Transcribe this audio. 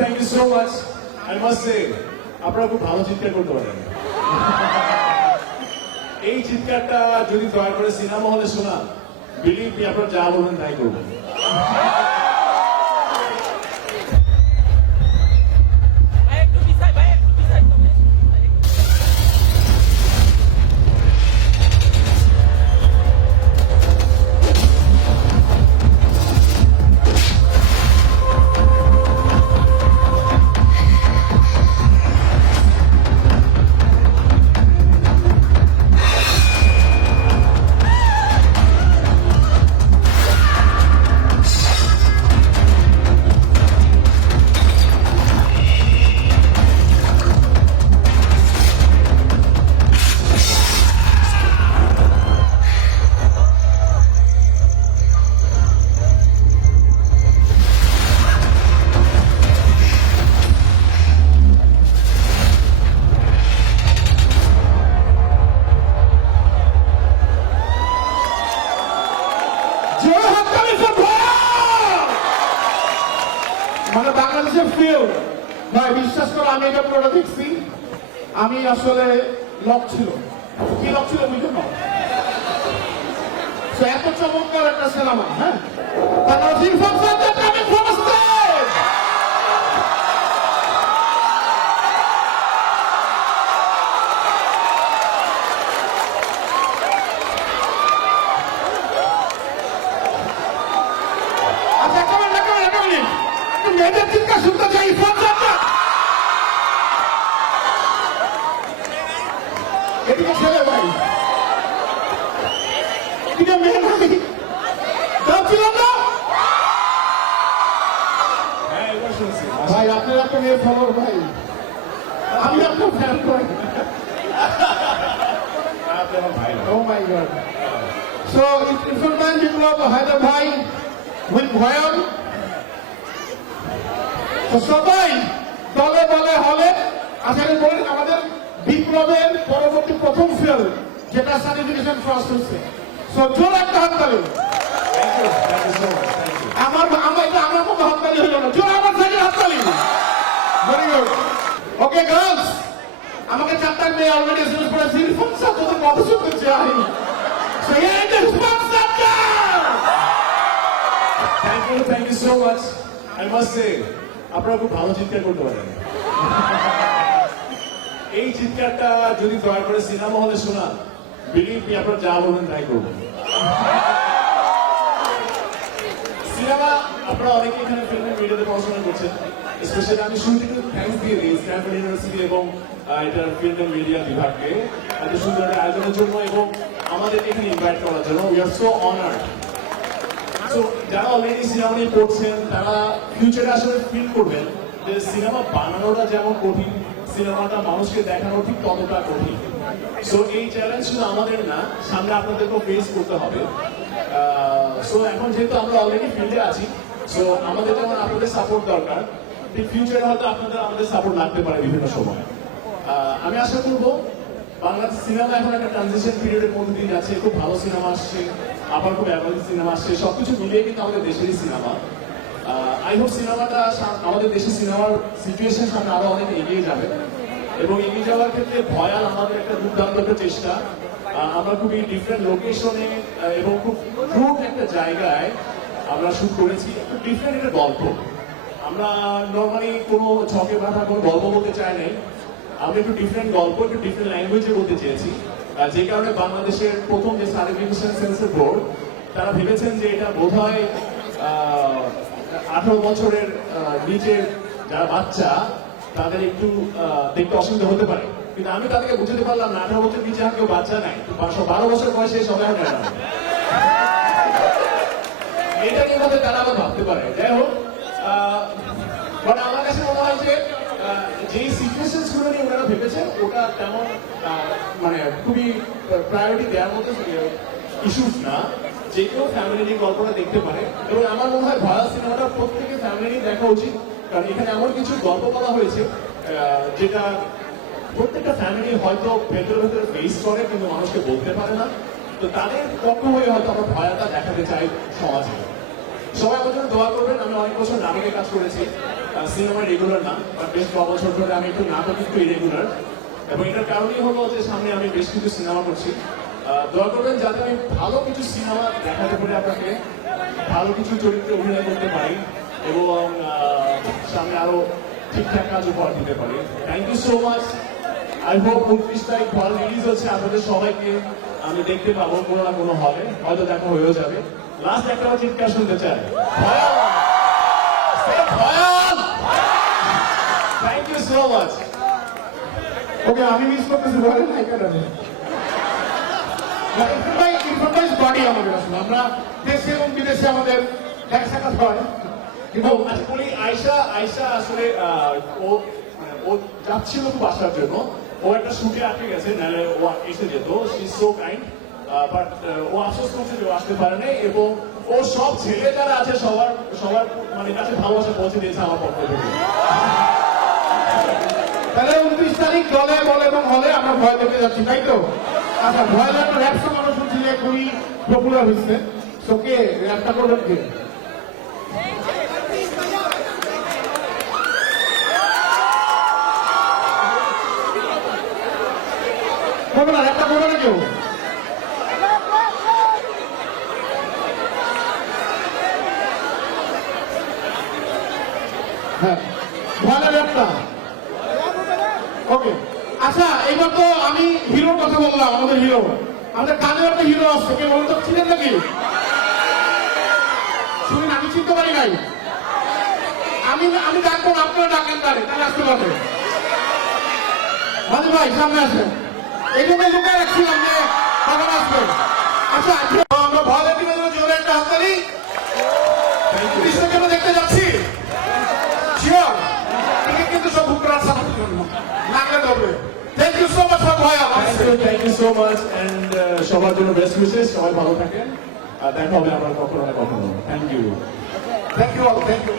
Thank you so much. I must say আপনারা খুব ভালো চিৎকার করতে পারেন। এই চিৎকারটা যদি দয়া করে সিনেমা হলে শোনা, বিলিভ মি আপনারা যা বলবেন তাই করবেন। মানে বাংলাদেশের ফিল্ম ভাই, বিশ্বাস করো আমি এটা পুরোটা দেখছি। আমি আসলে লক ছিল, কি লক ছিল বুঝো না, এত চমৎকার একটা সিনেমা। হ্যাঁ, বাংলাদেশ মেয়েদের চিৎকার শুনতে চাই। এদিকে ছেলে ভাই, এদিকে মেয়ে ভাই, যাচ্ছিলাম না ভাই। আপনার একটা মেয়ে ফলোর ভাই, আমি আপনার ফ্যান ভাই। Oh my God. So Insurman Biplab Haidar ভাই with Bhayan. তো সবাই দলে দলে হলে আসলে বলেন আমাদের বিপ্লবের পরবর্তী প্রথম ফিল্ম যেটা সার্টিফিকেশন ফার্স্ট হচ্ছে। সো জোর একটা হাততালি। আমার মতো হাততালি হইল না, জোর আমার সাইডে হাততালি। Very good. ওকে গার্লস, আমাকে চারটা মেয়ে অলরেডি এসএমএস করেছে, ইরফান স্যার তোদের কথা শুনতে চাই। So here is Irfan sir. Thank you so much. I must say আপনারা খুব ভালো চিৎকার করতে পারেন। এই চিৎকারটা যদি দয়া করে সিনেমা হলে শোনা, বিলিভ মি আপনারা যা বলবেন তাই করবেন। সিনেমা আপনারা অনেকে এখানে ফিল্ম মিডিয়াতে পড়াশোনা করছেন, স্পেশালি আমি শুরু থেকে থ্যাংকস দিয়ে দিই স্ট্যানফোর্ড ইউনিভার্সিটি এবং এটার ফিল্ম এন্ড মিডিয়া বিভাগকে এত সুন্দর একটা আয়োজনের জন্য এবং আমাদের এখানে ইনভাইট করার জন্য। We are so honoured. তো যারা অলরেডি সিনেমা নিয়ে পড়ছেন তারা ফিউচারে আসলে ফিল করবেন যে সিনেমা বানানোটা যেমন কঠিন, সিনেমাটা মানুষকে দেখানো ঠিক ততটা কঠিন। সো এই চ্যালেঞ্জ শুধু আমাদের না, সামনে আপনাদেরকেও ফেস করতে হবে। সো এখন যেহেতু আমরা অলরেডি ফিল্ডে আছি, সো আমাদের যেমন আপনাদের সাপোর্ট দরকার, ঠিক ফিউচারে হয়তো আপনাদের আমাদের সাপোর্ট লাগতে পারে বিভিন্ন সময়। আমি আশা করবো বাংলাদেশ সিনেমা এখন একটা ট্রানজিশন পিরিয়ডের মধ্যে দিয়ে যাচ্ছে। খুব ভালো সিনেমা আসছে, আবার খুব অ্যাভারেজ সিনেমা আসছে, সবকিছু মিলিয়ে কিন্তু আমাদের দেশেরই সিনেমা। আই হোপ সিনেমাটা আমাদের দেশের সিনেমার সিচুয়েশন সামনে আরো অনেক এগিয়ে যাবে এবং এগিয়ে যাওয়ার ক্ষেত্রে ভয়াল আমাদের একটা দুর্দান্ত একটা চেষ্টা। আমরা খুবই ডিফারেন্ট লোকেশনে এবং খুব ক্রুড একটা জায়গায় আমরা শুট করেছি। একটু ডিফারেন্ট একটা গল্প। আমরা নর্মালি কোনো ছকে বাঁধা কোনো গল্প বলতে চাই নাই, আমরা একটু ডিফারেন্ট গল্প, একটু ডিফারেন্ট ল্যাঙ্গুয়েজে বলতে চেয়েছি। যে কারণে বাংলাদেশের প্রথম যে সার্টিফিকেশন সেন্সর বোর্ড, তারা ভেবেছেন যে এটা বোধ হয় 18 বছরের নিচের যারা বাচ্চা তাদের একটু দেখতে অসুবিধা হতে পারে, কিন্তু আমি তাদেরকে বুঝতে পারলাম না 18 বছর নিচে আর কেউ বাচ্চা নাই, 12 বছর বয়সে সবাই হয় না। এটা নিয়ে মধ্যে তারা আবার ভাবতে পারে। যাই হোক, বাট আমার কাছে মনে হয় যে যেই সিচুয়েশন গুলো নিয়ে ওনারা ভেবেছেন ওটা তেমন মানে খুবই প্রায়োরিটি দেওয়ার মতো ইস্যুস না, যে কেউ ফ্যামিলি নিয়ে গল্পটা দেখতে পারে। এবং আমার মনে হয় ভয়াল সিনেমাটা প্রত্যেকে ফ্যামিলি নিয়ে দেখা উচিত, কারণ এখানে এমন কিছু গল্প বলা হয়েছে যেটা প্রত্যেকটা ফ্যামিলি হয়তো ভেতরে ভেতরে ফেস করে কিন্তু মানুষকে বলতে পারে না। তো তাদের পক্ষ হয়ে হয়তো আমরা ভয়ালটা দেখাতে চাই সমাজে। সবাই আমার জন্য দোয়া করবেন। আমি অনেক বছর নাটকে কাজ করেছি, সিনেমা রেগুলার না, বাট বেশ 9 বছর ধরে আমি একটু নাটক একটু ইরেগুলার, এবং এটার কারণই হলো যে সামনে আমি বেশ কিছু সিনেমা করছি। দোয়া করবেন যাতে আমি ভালো কিছু সিনেমা দেখাতে পারি আপনাকে, ভালো কিছু চরিত্রে অভিনয় করতে পারি, এবং সামনে আরো ঠিকঠাক কাজ উপহার দিতে পারি। Thank you so much. I hope 29 তারিখ হল রিলিজ হচ্ছে, আপনাদের সবাইকে আমি দেখতে পাবো কোনো না কোনো হলে, হয়তো দেখা হয়েও যাবে। লাস্ট একটা চিৎকার শুনতে চাই, থ্যাংক ইউ সো মাচ। ওকে, আমি মিস করতেছি বলেন না কেন ইরফান ভাই বাড়ি আমাদের আসলে আমরা দেশে এবং বিদেশে আমাদের দেখা সাক্ষাৎ হয় কিন্তু আচ্ছা বলি, আয়শা আসলে ও যাচ্ছিল তো বাসার জন্য, ও একটা শুটে আটকে গেছে, নাহলে ও এসে যেত। She is so kind, but ও আফসোস করছে যে ও আসতে পারে নাই, এবং ও সব ছেলে যারা আছে সবার মানে কাছে ভালোবাসা পৌঁছে দিয়েছে আমার পক্ষ থেকে। তাহলে 29 তারিখ দলে বলে এবং হলে আমরা ভয় দেখতে যাচ্ছি, তাই তো? আচ্ছা, ভয়ের একটা র্যাপ সং আমরা শুনছি যে খুবই পপুলার হয়েছে, তো কে র্যাপটা করবেন কে? করবে না, র্যাপটা করবে না কেউ? হ্যাঁ, ভয়ের র্যাপটা ওকে। আচ্ছা, এইবার তো আমি হিরোর কথা বললাম, আমাদের হিরো, আমাদের কানে একটা হিরো আসছে, কে বলতে ছিলেন নাকি? শুনুন, আমি চিনতে পারি নাই, আমি ডাকবো, আপনারা ডাকেন তারে, তাহলে আসতে পারবে। মাঝি ভাই সামনে আসেন, এই জন্য লুকায় রাখছিলাম যে কখন আসবে। আচ্ছা, আমরা ভয় দেখতে জোরে একটা হাততালি জন্য দেখতে যাচ্ছি। শিওর টিকিট কিন্তু সব বুক করার সাথে জন্য লাগলে দেবে। Thank you so much for ভয়া। Thank you so much, and সবার জন্য বেস্ট উইশেস, সবাই ভালো থাকেন, দেখা হবে আমরা কখনো না কখনো। Thank you. Thank you all, thank you.